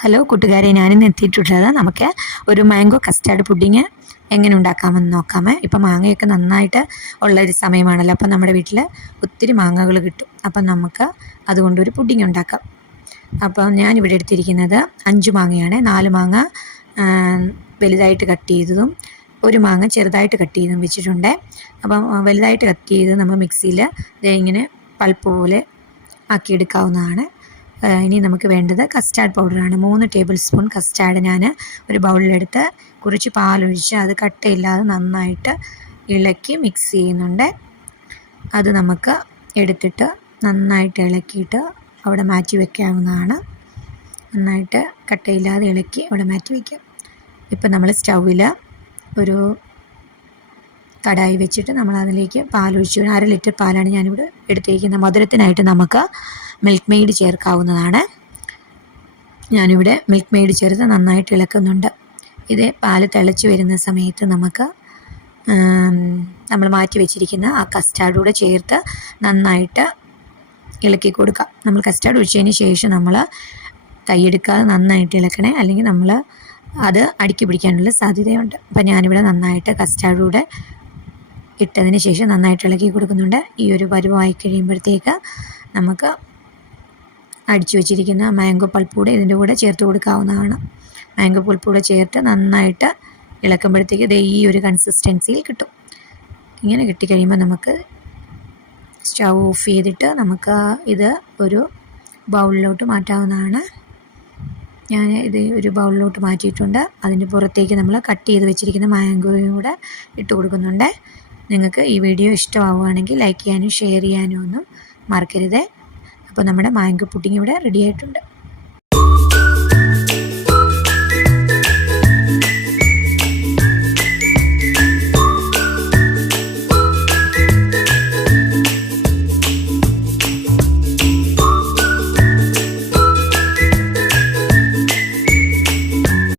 Hello കൂട്ടുകാരെ, ഞാനിന്ന് എത്തിയിട്ടുള്ളത് നമുക്ക് ഒരു മാംഗോ കസ്റ്റാർഡ് പുഡിങ് എങ്ങനെ ഉണ്ടാക്കാമെന്ന് നോക്കാമേ. ഇപ്പം മാങ്ങയൊക്കെ നന്നായിട്ട് ഉള്ളൊരു സമയമാണല്ലോ, അപ്പം നമ്മുടെ വീട്ടിൽ ഒത്തിരി മാങ്ങകൾ കിട്ടും. അപ്പം നമുക്ക് അതുകൊണ്ടൊരു പുഡിങ് ഉണ്ടാക്കാം. അപ്പം ഞാനിവിടെ എടുത്തിരിക്കുന്നത് 5 മാങ്ങയാണ്. 4 മാങ്ങ വലുതായിട്ട് കട്ട് ചെയ്തതും 1 മാങ്ങ ചെറുതായിട്ട് കട്ട് ചെയ്തും വെച്ചിട്ടുണ്ട്. അപ്പം വലുതായിട്ട് കട്ട് ചെയ്ത് നമ്മൾ മിക്സിയിൽ ഇങ്ങനെ പൾപ്പ് പോലെ ആക്കിയെടുക്കാവുന്നതാണ്. ഇനി നമുക്ക് വേണ്ടത് കസ്റ്റാർഡ് പൗഡറാണ്. 3 ടേബിൾ സ്പൂൺ കസ്റ്റാർഡ് ഞാൻ ഒരു ബൗളിലെടുത്ത് കുറച്ച് പാലൊഴിച്ച് അത് കട്ടയില്ലാതെ നന്നായിട്ട് ഇളക്കി മിക്സ് ചെയ്യുന്നുണ്ട്. അത് നമുക്ക് എടുത്തിട്ട് നന്നായിട്ട് ഇളക്കിയിട്ട് അവിടെ മാറ്റി വയ്ക്കാവുന്നതാണ്. നന്നായിട്ട് കട്ടയില്ലാതെ ഇളക്കി അവിടെ മാറ്റി വയ്ക്കാം. ഇപ്പം നമ്മൾ സ്റ്റൗവിൽ ഒരു കടായി വെച്ചിട്ട് നമ്മൾ അതിലേക്ക് പാലൊഴിച്ച് 1/2 ലിറ്റർ പാലാണ് ഞാനിവിടെ എടുത്തിരിക്കുന്നത്. മധുരത്തിനായിട്ട് നമുക്ക് മിൽക്ക് മെയ്ഡ് ചേർക്കാവുന്നതാണ്. ഞാനിവിടെ മിൽക്ക് മെയ്ഡ് ചേർത്ത് നന്നായിട്ട് ഇളക്കുന്നുണ്ട്. ഇത് പാല് തിളച്ച് വരുന്ന സമയത്ത് നമുക്ക് നമ്മൾ മാറ്റി വെച്ചിരിക്കുന്ന ആ കസ്റ്റാർഡ് കൂടെ ചേർത്ത് നന്നായിട്ട് ഇളക്കി കൊടുക്കാം. നമ്മൾ കസ്റ്റാർഡ് ഒഴിച്ചതിന് ശേഷം നമ്മൾ കൈയെടുക്കാതെ നന്നായിട്ട് ഇളക്കണേ, അല്ലെങ്കിൽ നമ്മൾ അത് അടുക്കി പിടിക്കാനുള്ള സാധ്യതയുണ്ട്. അപ്പം ഞാനിവിടെ നന്നായിട്ട് കസ്റ്റാർഡ് കൂടെ ഇട്ടതിന് ശേഷം നന്നായിട്ട് ഇളക്കി കൊടുക്കുന്നുണ്ട്. ഈ ഒരു പരുവമായി കഴിയുമ്പോഴത്തേക്ക് നമുക്ക് അടിച്ചു വെച്ചിരിക്കുന്ന മാംഗോ പൾപ്പ് കൂടെ ഇതിൻ്റെ കൂടെ ചേർത്ത് കൊടുക്കാവുന്നതാണ്. മാംഗോ പൾപ്പ് കൂടെ ചേർത്ത് നന്നായിട്ട് ഇളക്കുമ്പോഴത്തേക്ക് ഇത് ഈ ഒരു കൺസിസ്റ്റൻസിയിൽ കിട്ടും. ഇങ്ങനെ കിട്ടിക്കഴിയുമ്പോൾ നമുക്ക് സ്റ്റൗ ഓഫ് ചെയ്തിട്ട് നമുക്ക് ഇത് ഒരു ബൗളിലോട്ട് മാറ്റാവുന്നതാണ്. ഞാൻ ഇത് ഒരു ബൗളിലോട്ട് മാറ്റിയിട്ടുണ്ട്. അതിൻ്റെ പുറത്തേക്ക് നമ്മൾ കട്ട് ചെയ്ത് വെച്ചിരിക്കുന്ന മാംഗോയും കൂടെ ഇട്ട് കൊടുക്കുന്നുണ്ട്. നിങ്ങൾക്ക് ഈ വീഡിയോ ഇഷ്ടമാവുകയാണെങ്കിൽ ലൈക്ക് ചെയ്യാനും ഷെയർ ചെയ്യാനും ഒന്നും മറക്കരുത്. അപ്പോൾ നമ്മുടെ മാംഗോ പുഡിംഗ് ഇവിടെ റെഡി ആയിട്ടുണ്ട്.